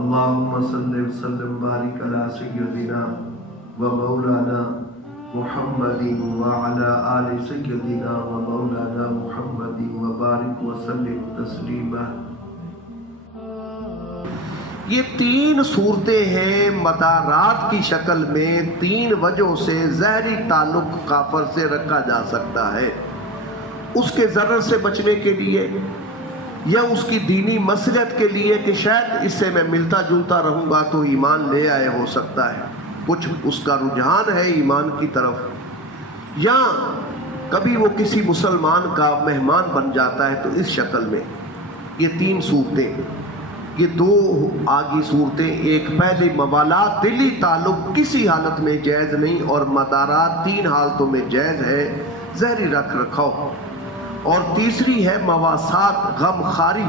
اللہم صلی وسلم بارک علی سیدنا و مولانا محمد وعلی آل سیدنا و مولانا محمد وبارک وسلم تسلیما۔ یہ تین صورتیں ہیں مدارات کی شکل میں، تین وجہوں سے ظاہری تعلق کافر سے رکھا جا سکتا ہے، اس کے ضرر سے بچنے کے لیے یا اس کی دینی مصلحت کے لیے کہ شاید اس سے میں ملتا جلتا رہوں گا تو ایمان لے آئے، ہو سکتا ہے کچھ اس کا رجحان ہے ایمان کی طرف، یا کبھی وہ کسی مسلمان کا مہمان بن جاتا ہے تو اس شکل میں۔ یہ تین صورتیں، یہ دو آگی صورتیں، ایک پہلے موالات دلی تعلق کسی حالت میں جائز نہیں، اور مدارات تین حالتوں میں جائز ہے، ظاہری رکھ رکھاؤ، اور تیسری ہے مواسات غم خاری۔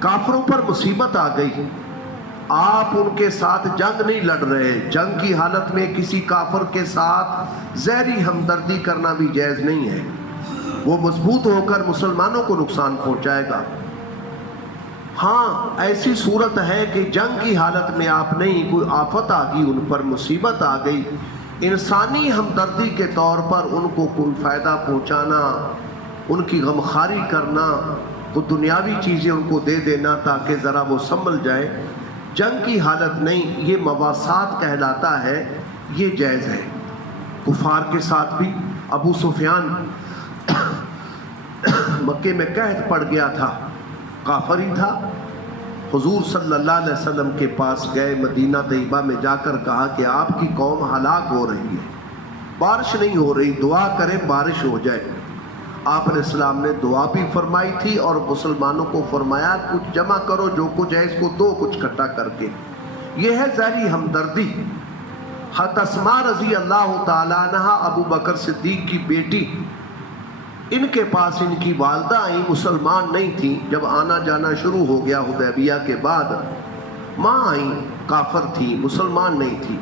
کافروں پر مصیبت آ گئی، آپ ان کے ساتھ جنگ نہیں لڑ رہے، جنگ کی حالت میں کسی کافر کے ساتھ ظاہری ہمدردی کرنا بھی جائز نہیں ہے، وہ مضبوط ہو کر مسلمانوں کو نقصان پہنچائے گا۔ ہاں ایسی صورت ہے کہ جنگ کی حالت میں آپ نہیں، کوئی آفت آ گئی، ان پر مصیبت آ گئی، انسانی ہمدردی کے طور پر ان کو کوئی فائدہ پہنچانا، ان کی غمخواری کرنا، تو دنیاوی چیزیں ان کو دے دینا تاکہ ذرا وہ سنبھل جائے، جنگ کی حالت نہیں، یہ مواسات کہلاتا ہے، یہ جائز ہے۔ کفار کے ساتھ بھی ابو سفیان مکے میں قحط پڑ گیا تھا، کافر ہی تھا، حضور صلی اللہ علیہ وسلم کے پاس گئے، مدینہ طیبہ میں جا کر کہا کہ آپ کی قوم ہلاک ہو رہی ہے، بارش نہیں ہو رہی، دعا کریں بارش ہو جائے۔ آپ علیہ السلام نے دعا بھی فرمائی تھی اور مسلمانوں کو فرمایا کچھ جمع کرو، جو کچھ ہے اس کو دو کچھ اکٹھا کر کے، یہ ہے ظاہری ہمدردی۔ حضرت اسماء رضی اللہ تعالیٰ عنہ ابو بکر صدیق کی بیٹی، ان کے پاس ان کی والدہ آئیں، مسلمان نہیں تھیں، جب آنا جانا شروع ہو گیا حدیبیہ کے بعد، ماں آئیں، کافر تھی، مسلمان نہیں تھی،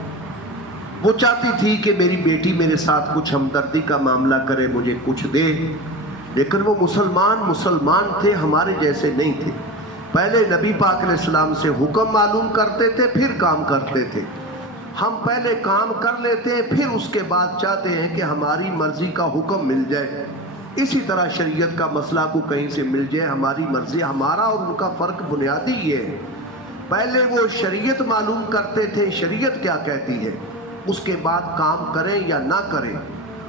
وہ چاہتی تھی کہ میری بیٹی میرے ساتھ کچھ ہمدردی کا معاملہ کرے، مجھے کچھ دے، لیکن وہ مسلمان تھے، ہمارے جیسے نہیں تھے، پہلے نبی پاک علیہ السلام سے حکم معلوم کرتے تھے پھر کام کرتے تھے، ہم پہلے کام کر لیتے ہیں پھر اس کے بعد چاہتے ہیں کہ ہماری مرضی کا حکم مل جائے۔ اسی طرح شریعت کا مسئلہ کو کہیں سے مل جائے، ہماری مرضی، ہمارا اور ان کا فرق بنیادی یہ ہے، پہلے وہ شریعت معلوم کرتے تھے شریعت کیا کہتی ہے، اس کے بعد کام کریں یا نہ کریں،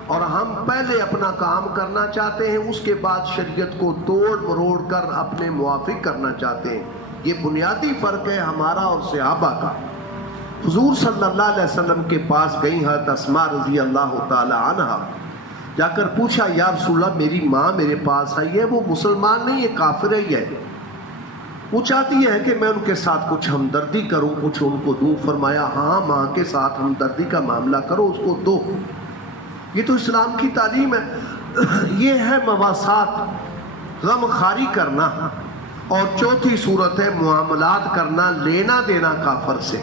اور ہم پہلے اپنا کام کرنا چاہتے ہیں، اس کے بعد شریعت کو توڑ مروڑ کر اپنے موافق کرنا چاہتے ہیں۔ یہ بنیادی فرق ہے ہمارا اور صحابہ کا۔ حضور صلی اللہ علیہ وسلم کے پاس گئی حضرت اسماء رضی اللہ تعالی عنہ، جا کر پوچھا یا رسول اللہ میری ماں میرے پاس آئی ہے، وہ مسلمان نہیں ہے، کافر ہی ہے، وہ چاہتی ہے کہ میں ان کے ساتھ کچھ ہمدردی کروں، کچھ ان کو دوں۔ فرمایا ہاں ماں کے ساتھ ہمدردی کا معاملہ کرو، اس کو دو، یہ تو اسلام کی تعلیم ہے۔ یہ ہے مواسات، غم خاری کرنا۔ اور چوتھی صورت ہے معاملات کرنا، لینا دینا کافر سے۔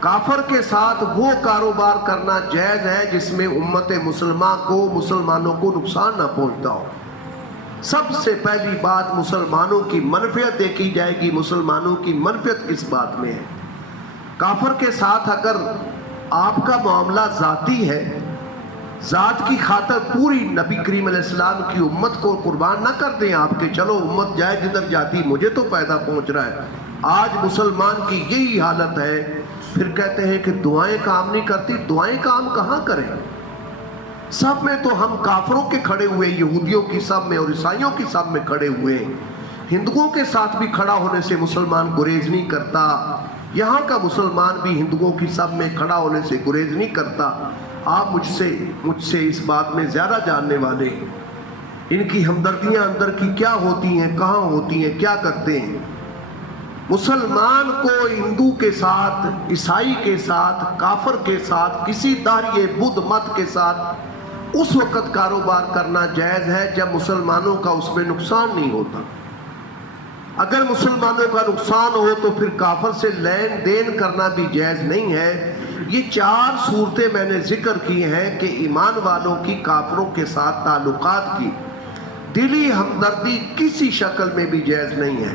کافر کے ساتھ وہ کاروبار کرنا جائز ہے جس میں امت مسلمہ کو، مسلمانوں کو نقصان نہ پہنچتا ہو۔ سب سے پہلی بات مسلمانوں کی منفعت دیکھی جائے گی، مسلمانوں کی منفعت کس بات میں ہے۔ کافر کے ساتھ اگر آپ کا معاملہ ذاتی ہے، ذات کی خاطر پوری نبی کریم علیہ السلام کی امت کو قربان نہ کر دیں آپ کہ چلو امت جائے جدھر جاتی، مجھے تو فائدہ پہنچ رہا ہے۔ آج مسلمان کی یہی حالت ہے، پھر کہتے ہیں کہ دعائیں کام نہیں کرتی، دعائیں کام کہاں کریں؟ سب میں تو ہم کافروں کے کھڑے ہوئے، یہودیوں کی سب میں اور عیسائیوں کی سب میں کھڑے ہوئے، ہندوؤں کے ساتھ بھی کھڑا ہونے سے مسلمان گریز نہیں کرتا، یہاں کا مسلمان بھی ہندوؤں کی سب میں کھڑا ہونے سے گریز نہیں کرتا۔ آپ مجھ سے اس بات میں زیادہ جاننے والے ہیں، ان کی ہمدردیاں اندر کی کیا ہوتی ہیں، کہاں ہوتی ہیں، کیا کرتے ہیں۔ مسلمان کو ہندو کے ساتھ، عیسائی کے ساتھ، کافر کے ساتھ، کسی داہریے بدھ مت کے ساتھ اس وقت کاروبار کرنا جائز ہے جب مسلمانوں کا اس میں نقصان نہیں ہوتا۔ اگر مسلمانوں کا نقصان ہو تو پھر کافر سے لین دین کرنا بھی جائز نہیں ہے۔ یہ چار صورتیں میں نے ذکر کی ہیں کہ ایمان والوں کی کافروں کے ساتھ تعلقات کی دلی ہمدردی کسی شکل میں بھی جائز نہیں ہے۔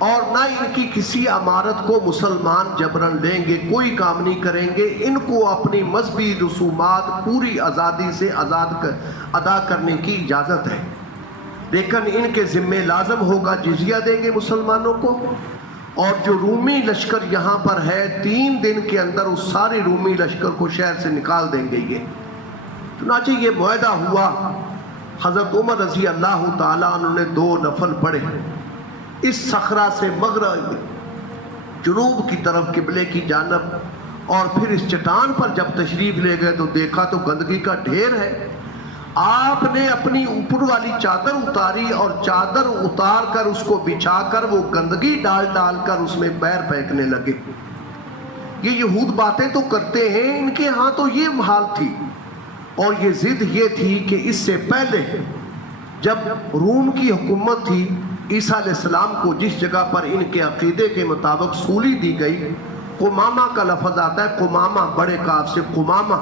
اور نہ ان کی کسی عمارت کو مسلمان جبرن لیں گے، کوئی کام نہیں کریں گے، ان کو اپنی مذہبی رسومات پوری آزادی سے ادا کرنے کی اجازت ہے، لیکن ان کے ذمے لازم ہوگا جزیہ دیں گے مسلمانوں کو، اور جو رومی لشکر یہاں پر ہے 3 دن کے اندر اس سارے رومی لشکر کو شہر سے نکال دیں گے یہ۔ چنانچہ یہ معاہدہ ہوا۔ حضرت عمر رضی اللہ تعالیٰ عنہ نے 2 نفل پڑھے، اس صخرہ سے مغرب جنوب کی طرف قبلے کی جانب، اور پھر اس چٹان پر جب تشریف لے گئے تو دیکھا تو گندگی کا ڈھیر ہے۔ آپ نے اپنی اوپر والی چادر اتاری اور چادر اتار کر اس کو بچھا کر وہ گندگی ڈال کر اس میں پیر پھینکنے لگے۔ یہ یہود باتیں تو کرتے ہیں، ان کے ہاں تو یہ حال تھی، اور یہ ضد یہ تھی کہ اس سے پہلے جب روم کی حکومت تھی، عیسیٰ علیہ السلام کو جس جگہ پر ان کے عقیدے کے مطابق سولی دی گئی، قمامہ کا لفظ آتا ہے، قمامہ بڑے کاف سے قمامہ،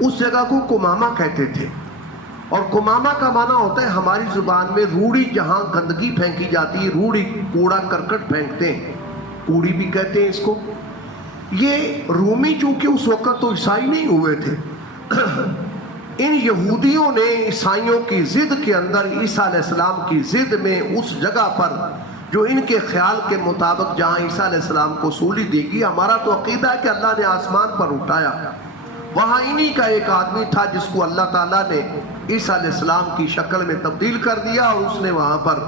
اس جگہ کو قمامہ کہتے تھے، اور قمامہ کا معنی ہوتا ہے ہماری زبان میں روڑی، جہاں گندگی پھینکی جاتی ہے، روڑی کوڑا کرکٹ پھینکتے ہیں، کوڑی بھی کہتے ہیں اس کو۔ یہ رومی چونکہ اس وقت تو عیسائی نہیں ہوئے تھے، ان یہودیوں نے عیسائیوں کی ضد کے اندر عیسیٰ علیہ السلام کی ضد میں اس جگہ پر جو ان کے خیال کے مطابق جہاں عیسیٰ علیہ السلام کو سولی دے گی، ہمارا تو عقیدہ ہے کہ اللہ نے آسمان پر اٹھایا، وہاں انہی کا ایک آدمی تھا جس کو اللہ تعالیٰ نے عیسیٰ علیہ السلام کی شکل میں تبدیل کر دیا، اور اس نے وہاں پر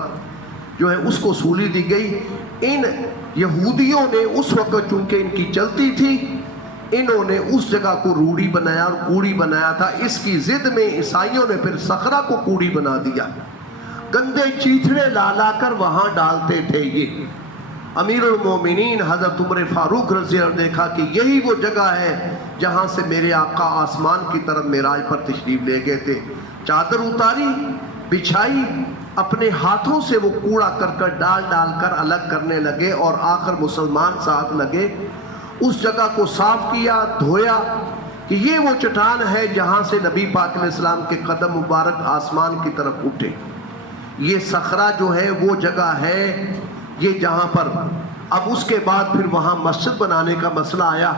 جو ہے اس کو سولی دی گئی۔ ان یہودیوں نے اس وقت چونکہ ان کی چلتی تھی، انہوں نے اس جگہ کو روڑی بنایا اور کوڑی بنایا تھا۔ اس کی ضد میں عیسائیوں نے پھر صخرہ کو کوڑی بنا دیا، گندے چیتھڑے لا کر وہاں ڈالتے تھے۔ یہ امیر المومنین حضرت عمر فاروق رضی اللہ عنہ نے دیکھا کہ یہی وہ جگہ ہے جہاں سے میرے آقا آسمان کی طرف معراج پر تشریف لے گئے تھے۔ چادر اتاری، بچھائی، اپنے ہاتھوں سے وہ کوڑا کرکٹ ڈال کر الگ کرنے لگے، اور آخر مسلمان ساتھ لگے، اس جگہ کو صاف کیا، دھویا کہ یہ وہ چٹان ہے جہاں سے نبی پاک علیہ السلام کے قدم مبارک آسمان کی طرف اٹھے۔ یہ صخرہ جو ہے وہ جگہ ہے یہ جہاں پر اب اس کے بعد پھر وہاں مسجد بنانے کا مسئلہ آیا۔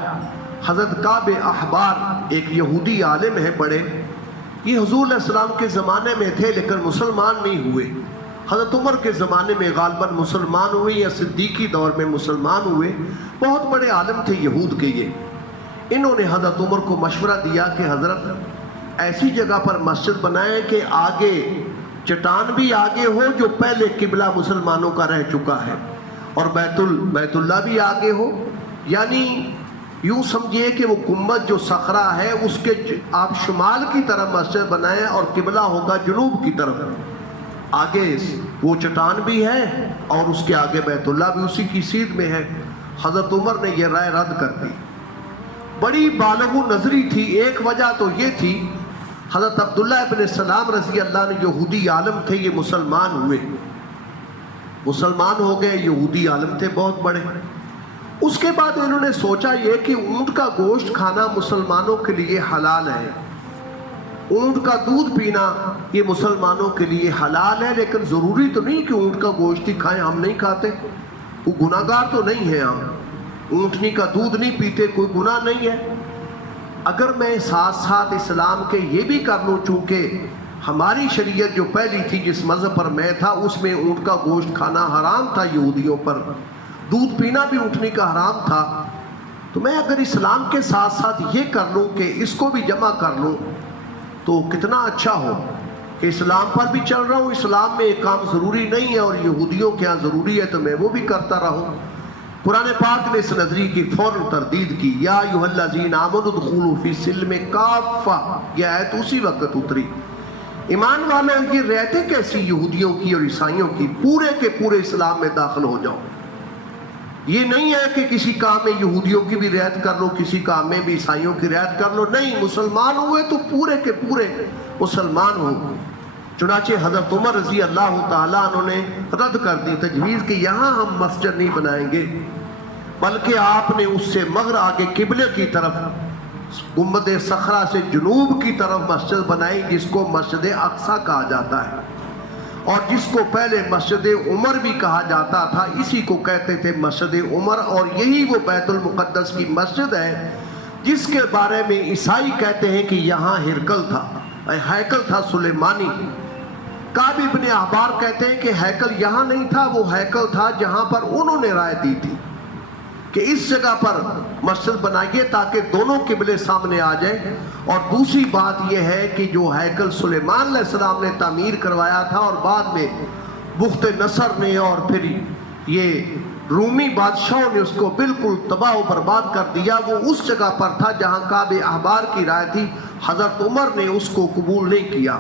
حضرت کعب احبار ایک یہودی عالم ہے بڑے، یہ حضور علیہ السلام کے زمانے میں تھے لیکن مسلمان نہیں ہوئے، حضرت عمر کے زمانے میں غالباً مسلمان ہوئے یا صدیقی دور میں مسلمان ہوئے، بہت بڑے عالم تھے یہود کے یہ۔ انہوں نے حضرت عمر کو مشورہ دیا کہ حضرت ایسی جگہ پر مسجد بنائیں کہ آگے چٹان بھی آگے ہو جو پہلے قبلہ مسلمانوں کا رہ چکا ہے، اور بیت اللہ بھی آگے ہو، یعنی یوں سمجھیے کہ وہ گنبد جو صخرہ ہے اس کے آپ شمال کی طرف مسجد بنائیں اور قبلہ ہوگا جنوب کی طرف، آگے وہ چٹان بھی ہے اور اس کے آگے بیت اللہ بھی اسی کی سیدھ میں ہے۔ حضرت عمر نے یہ رائے رد کر دی، بڑی بالغ نظری تھی۔ ایک وجہ تو یہ تھی حضرت عبداللہ ابن سلام رضی اللہ عنہ یہودی عالم تھے، یہ مسلمان ہوئے، مسلمان ہو گئے، یہودی عالم تھے بہت بڑے۔ اس کے بعد انہوں نے سوچا یہ کہ اونٹ کا گوشت کھانا مسلمانوں کے لیے حلال ہے، اونٹ کا دودھ پینا یہ مسلمانوں کے لیے حلال ہے، لیکن ضروری تو نہیں کہ اونٹ کا گوشت ہی کھائیں، ہم نہیں کھاتے، کوئی گناہ گار تو نہیں ہے، ہم اونٹنی کا دودھ نہیں پیتے، کوئی گناہ نہیں ہے۔ اگر میں ساتھ ساتھ اسلام کے یہ بھی کر لوں، چونکہ ہماری شریعت جو پہلی تھی جس مذہب پر میں تھا اس میں اونٹ کا گوشت کھانا حرام تھا یہودیوں پر، دودھ پینا بھی اونٹنی کا حرام تھا، تو میں اگر اسلام کے ساتھ ساتھ یہ کر لوں کہ اس کو بھی جمع کر لوں تو کتنا اچھا ہو کہ اسلام پر بھی چل رہا ہوں، اسلام میں ایک کام ضروری نہیں ہے اور یہودیوں کے ہاں ضروری ہے تو میں وہ بھی کرتا رہوں۔ قرآن پاک نے اس نظریے کی فوراً تردید کی، یا ایھا الذین آمنوا ادخلوا فی السلم کافہ، یہ آیت اسی وقت اتری۔ ایمان والے یہ رعایتیں کیسی یہودیوں کی اور عیسائیوں کی، پورے کے پورے اسلام میں داخل ہو جاؤ۔ یہ نہیں ہے کہ کسی کام میں یہودیوں کی بھی رعایت کر لو، کسی کام میں بھی عیسائیوں کی رعایت کر لو، نہیں، مسلمان ہوئے تو پورے کے پورے مسلمان ہو۔ چنانچہ حضرت عمر رضی اللہ تعالیٰ عنہ نے رد کر دی تجویز کہ یہاں ہم مسجد نہیں بنائیں گے، بلکہ آپ نے اس سے مغرب آگے قبلے کی طرف گنبد صخرہ سے جنوب کی طرف مسجد بنائی جس کو مسجد اقصی کہا جاتا ہے، اور جس کو پہلے مسجد عمر بھی کہا جاتا تھا، اسی کو کہتے تھے مسجد عمر، اور یہی وہ بیت المقدس کی مسجد ہے جس کے بارے میں عیسائی کہتے ہیں کہ یہاں ہیکل تھا سلیمانی۔ کعب ابن احبار کہتے ہیں کہ ہیکل یہاں نہیں تھا، وہ ہیکل تھا جہاں پر انہوں نے رائے دی تھی کہ اس جگہ پر مسجد بنائیے تاکہ دونوں قبلے سامنے آ جائیں۔ اور دوسری بات یہ ہے کہ جو ہیکل سلیمان علیہ السلام نے تعمیر کروایا تھا اور بعد میں بخت نصر نے اور پھر یہ رومی بادشاہوں نے اس کو بالکل تباہ و برباد کر دیا، وہ اس جگہ پر تھا جہاں کعب احبار کی رائے تھی۔ حضرت عمر نے اس کو قبول نہیں کیا۔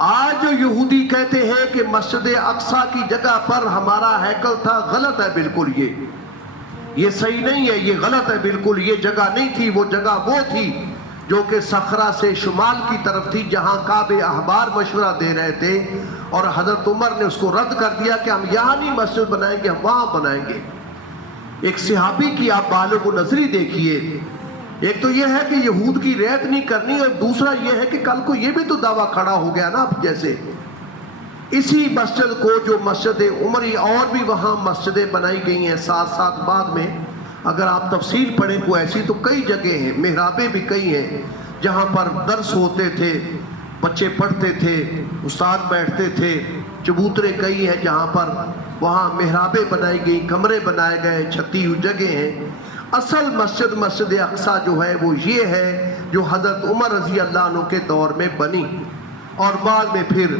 آج جو یہودی کہتے ہیں کہ مسجد اقصی کی جگہ پر ہمارا ہیکل تھا، غلط ہے بالکل، یہ صحیح نہیں ہے، یہ غلط ہے بالکل۔ یہ جگہ نہیں تھی، وہ جگہ وہ تھی جو کہ صخرہ سے شمال کی طرف تھی، جہاں کعب احبار مشورہ دے رہے تھے، اور حضرت عمر نے اس کو رد کر دیا کہ ہم یہاں نہیں مسجد بنائیں گے، ہم وہاں بنائیں گے۔ ایک صحابی کی آپ بالغ نظری دیکھیے، ایک تو یہ ہے کہ یہود کی رعایت نہیں کرنی، اور دوسرا یہ ہے کہ کل کو یہ بھی تو دعویٰ کھڑا ہو گیا نا اب جیسے اسی مسجد کو جو مسجد عمری، اور بھی وہاں مسجدیں بنائی گئی ہیں ساتھ ساتھ بعد میں، اگر آپ تفصیل پڑھیں کوئی ایسی تو کئی جگہ ہیں، محرابیں بھی کئی ہیں جہاں پر درس ہوتے تھے، بچے پڑھتے تھے، استاد بیٹھتے تھے، چبوترے کئی ہیں جہاں پر وہاں محرابیں بنائی گئی، کمرے بنائے گئے، چھتی ہوئی جگہ ہیں۔ اصل مسجد اقصی جو ہے وہ یہ ہے جو حضرت عمر رضی اللہ عنہ کے دور میں بنی، اور بعد میں پھر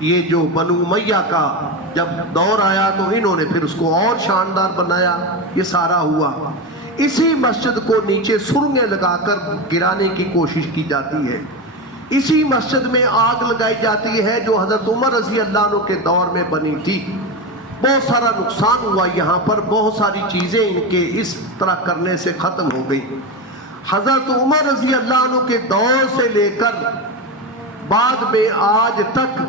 یہ جو بنو امیہ کا جب دور آیا تو انہوں نے پھر اس کو اور شاندار بنایا، یہ سارا ہوا۔ اسی مسجد کو نیچے سرنگیں لگا کر گرانے کی کوشش کی جاتی ہے، اسی مسجد میں آگ لگائی جاتی ہے جو حضرت عمر رضی اللہ عنہ کے دور میں بنی تھی۔ بہت سارا نقصان ہوا یہاں پر، بہت ساری چیزیں ان کے اس طرح کرنے سے ختم ہو گئی۔ حضرت عمر رضی اللہ عنہ کے دور سے لے کر بعد میں آج تک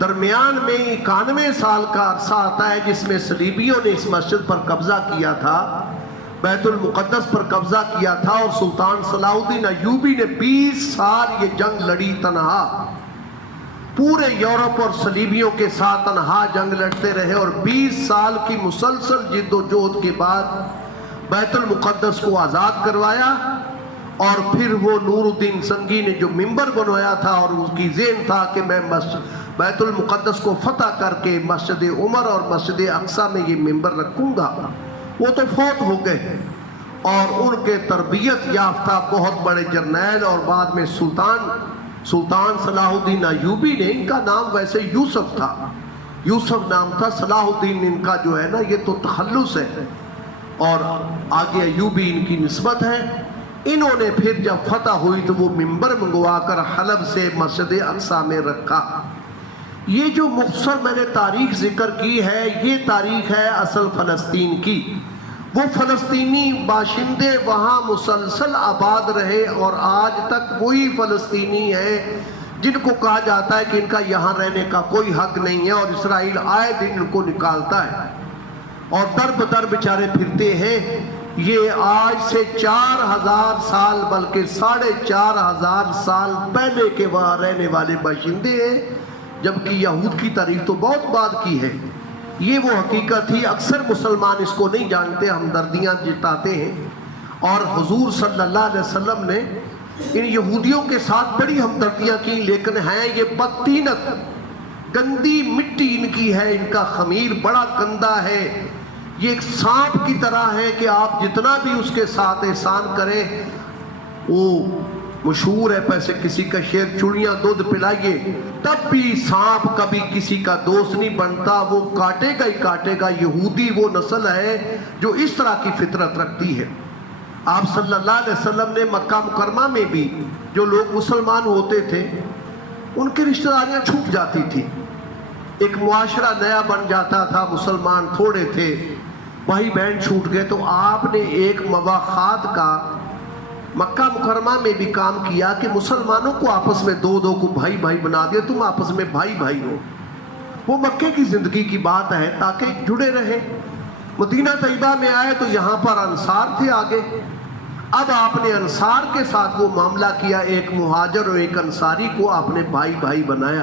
درمیان میں 91 سال کا عرصہ آتا ہے جس میں صلیبیوں نے اس مسجد پر قبضہ کیا تھا، بیت المقدس پر قبضہ کیا تھا، اور سلطان صلاح الدین ایوبی نے 20 سال یہ جنگ لڑی تنہا، پورے یورپ اور صلیبیوں کے ساتھ تنہا جنگ لڑتے رہے، اور 20 سال کی مسلسل جد و جہد کے بعد بیت المقدس کو آزاد کروایا۔ اور پھر وہ نور الدین سنگی نے جو ممبر بنوایا تھا، اور اس کی ذہن تھا کہ میں بیت المقدس کو فتح کر کے مسجد عمر اور مسجد اقصی میں یہ ممبر رکھوں گا، وہ تو فوت ہو گئے، اور ان کے تربیت یافتہ بہت بڑے جرنیل اور بعد میں سلطان صلاح الدین ایوبی نے، ان کا نام ویسے یوسف تھا، یوسف نام تھا، صلاح الدین ان کا جو ہے نا یہ تو تخلص ہے، اور آگے ایوبی ان کی نسبت ہے۔ انہوں نے پھر جب فتح ہوئی تو وہ ممبر منگوا کر حلب سے مسجد اقصی میں رکھا۔ یہ جو مختصر میں نے تاریخ ذکر کی ہے، یہ تاریخ ہے اصل فلسطین کی۔ وہ فلسطینی باشندے وہاں مسلسل آباد رہے، اور آج تک وہی فلسطینی ہیں جن کو کہا جاتا ہے کہ ان کا یہاں رہنے کا کوئی حق نہیں ہے، اور اسرائیل آئے دن ان کو نکالتا ہے اور در بدر بیچارے پھرتے ہیں۔ یہ آج سے 4000 سال بلکہ 4500 سال پہلے کے وہاں رہنے والے باشندے ہیں، جبکہ یہود کی تاریخ تو بہت بعد کی ہے۔ یہ وہ حقیقت تھی، اکثر مسلمان اس کو نہیں جانتے، ہمدردیاں جتاتے ہیں، اور حضور صلی اللہ علیہ وسلم نے ان یہودیوں کے ساتھ بڑی ہمدردیاں کی، لیکن ہیں یہ بدتینت، گندی مٹی ان کی ہے، ان کا خمیر بڑا گندا ہے، یہ ایک سانپ کی طرح ہے کہ آپ جتنا بھی اس کے ساتھ احسان کریں، وہ مشہور ہے پیسے کسی کا شعر، چڑیاں دودھ پلائیے تب بھی سانپ کبھی کسی کا دوست نہیں بنتا، وہ کاٹے گا ہی کاٹے گا۔ یہودی وہ نسل ہے جو اس طرح کی فطرت رکھتی ہے۔ آپ صلی اللہ علیہ وسلم نے مکہ مکرمہ میں بھی جو لوگ مسلمان ہوتے تھے ان کی رشتہ داریاں چھوٹ جاتی تھی، ایک معاشرہ نیا بن جاتا تھا، مسلمان تھوڑے تھے، بھائی بہن چھوٹ گئے، تو آپ نے ایک مواخات کا مکہ مکرمہ میں بھی کام کیا کہ مسلمانوں کو آپس میں دو کو بھائی بھائی بنا دیا، تم آپس میں بھائی بھائی ہو۔ وہ مکے کی زندگی کی بات ہے تاکہ جڑے رہے۔ مدینہ طیبہ میں آئے تو یہاں پر انصار تھے آگے، اب آپ نے انصار کے ساتھ وہ معاملہ کیا، ایک مہاجر اور ایک انصاری کو آپ نے بھائی بھائی بنایا۔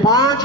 5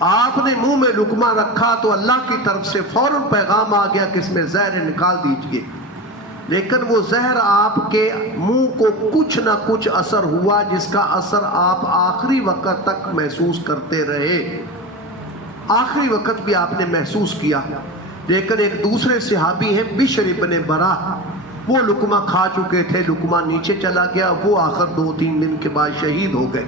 آپ نے منہ میں لقمہ رکھا تو اللہ کی طرف سے فوراً پیغام آ گیا کہ اس میں زہر نکال دیجئے، لیکن وہ زہر آپ کے منہ کو کچھ نہ کچھ اثر ہوا، جس کا اثر آپ آخری وقت تک محسوس کرتے رہے، آخری وقت بھی آپ نے محسوس کیا۔ لیکن ایک دوسرے صحابی ہیں بشر ابن براہ، وہ لقمہ کھا چکے تھے، لقمہ نیچے چلا گیا، وہ آخر 2-3 دن کے بعد شہید ہو گئے۔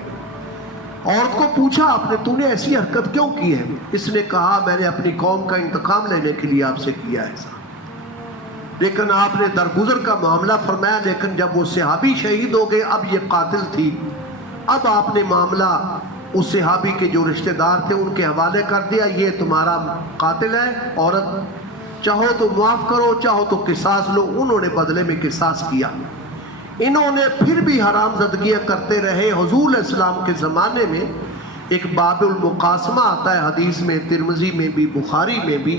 عورت کو پوچھا آپ نے تو نے ایسی حرکت کیوں کی ہے؟ اس نے کہا میں نے اپنی قوم کا انتقام لینے کے لیے آپ سے کیا ایسا۔ لیکن آپ نے درگزر کا معاملہ فرمایا، لیکن جب وہ صحابی شہید ہو گئے، اب یہ قاتل تھی، اب آپ نے معاملہ اس صحابی کے جو رشتہ دار تھے ان کے حوالے کر دیا، یہ تمہارا قاتل ہے، عورت چاہو تو معاف کرو چاہو تو قصاص لو۔ انہوں نے بدلے میں قصاص کیا۔ انہوں نے پھر بھی حرام زدگیاں کرتے رہے۔ حضور علیہ السلام کے زمانے میں ایک باب المقاسمہ آتا ہے حدیث میں، ترمذی میں بھی بخاری میں بھی،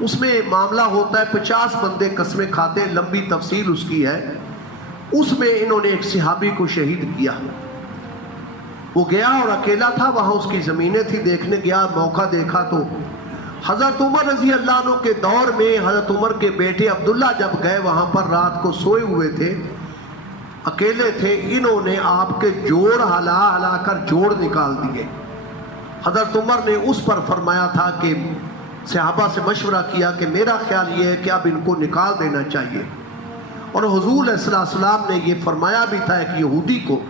اس میں معاملہ ہوتا ہے 50 بندے قسمیں کھاتے ہیں، لمبی تفصیل اس کی ہے۔ اس میں انہوں نے ایک صحابی کو شہید کیا، وہ گیا اور اکیلا تھا، وہاں اس کی زمینیں تھی، دیکھنے گیا، موقع دیکھا تو حضرت عمر رضی اللہ عنہ کے دور میں حضرت عمر کے بیٹے عبداللہ جب گئے وہاں پر، رات کو سوئے ہوئے تھے، اکیلے تھے، انہوں نے آپ کے جوڑ ہلا ہلا کر جوڑ نکال دیے۔ حضرت عمر نے اس پر فرمایا تھا کہ صحابہ سے مشورہ کیا کہ میرا خیال یہ ہے کہ اب ان کو نکال دینا چاہیے، اور حضور علیہ السلام نے یہ فرمایا بھی تھا ایک یہودی کو۔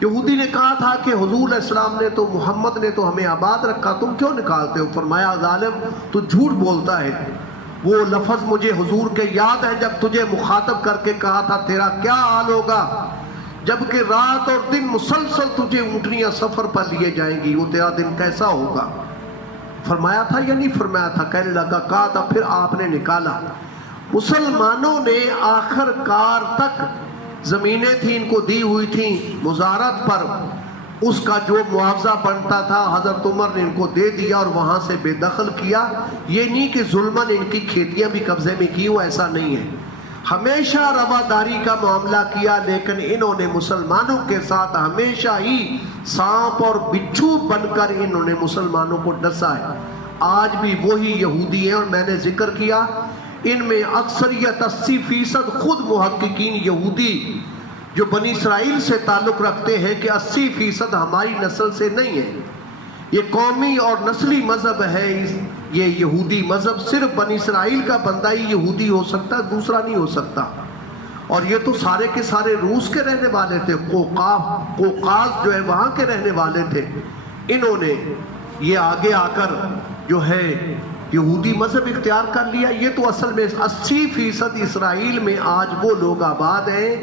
یہودی نے کہا تھا کہ حضور علیہ السلام نے تو محمد نے تو ہمیں آباد رکھا، تم کیوں نکالتے ہو؟ فرمایا ظالم تو جھوٹ بولتا ہے، وہ لفظ مجھے حضور کے یاد ہے جب تجھے مخاطب کر کے کہا تھا تیرا کیا حال ہوگا جبکہ رات اور دن مسلسل تجھے اونٹنیاں سفر پر لیے جائیں گی، وہ تیرا دن کیسا ہوگا؟ فرمایا تھا یا نہیں فرمایا تھا؟ کہنے لگا کہا تھا، پھر آپ نے نکالا۔ مسلمانوں نے آخر کار تک زمینیں تھیں ان کو دی ہوئی تھیں مزارت پر، اس کا جو معاوضہ بنتا تھا حضرت عمر نے ان کو دے دیا اور وہاں سے بے دخل کیا۔ یہ نہیں کہ ظلماً ان کی کھیتیاں بھی قبضے میں کی ہو، ایسا نہیں ہے، ہمیشہ رواداری کا معاملہ کیا، لیکن انہوں نے مسلمانوں کے ساتھ ہمیشہ ہی سانپ اور بچھو بن کر انہوں نے مسلمانوں کو ڈسا ہے۔ آج بھی وہی یہودی ہیں، اور میں نے ذکر کیا ان میں اکثریت 80% خود محققین یہودی جو بنی اسرائیل سے تعلق رکھتے ہیں کہ 80% ہماری نسل سے نہیں ہے، یہ قومی اور نسلی مذہب ہے، یہ یہودی مذہب صرف بنی اسرائیل کا بندہ ہی یہودی ہو سکتا ہے، دوسرا نہیں ہو سکتا۔ اور یہ تو سارے کے سارے روس کے رہنے والے تھے، قوقاز جو ہے وہاں کے رہنے والے تھے، انہوں نے یہ آگے آ کر جو ہے یہودی مذہب اختیار کر لیا۔ یہ تو اصل میں 80% اسرائیل میں آج وہ لوگ آباد ہیں،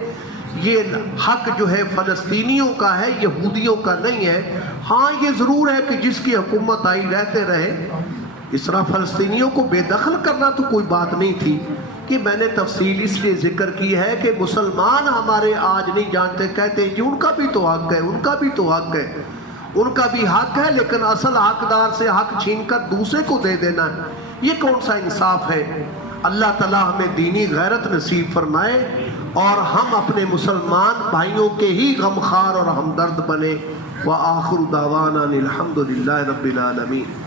یہ حق جو ہے فلسطینیوں کا ہے، یہودیوں کا نہیں ہے۔ ہاں یہ ضرور ہے کہ جس کی حکومت آئی رہتے رہے، اس طرح فلسطینیوں کو بے دخل کرنا تو کوئی بات نہیں تھی۔ کہ میں نے تفصیل اس لیے ذکر کی ہے کہ مسلمان ہمارے آج نہیں جانتے، کہتے ہیں کہ ان کا بھی تو حق ہے، ان کا بھی تو حق ہے، ان کا بھی حق ہے، لیکن اصل حقدار سے حق چھین کر دوسرے کو دے دینا، یہ کون سا انصاف ہے؟ اللہ تعالیٰ ہمیں دینی غیرت نصیب فرمائے اور ہم اپنے مسلمان بھائیوں کے ہی غمخوار اور ہمدرد بنے۔ وآخر دعوانا الحمد للہ رب العالمین۔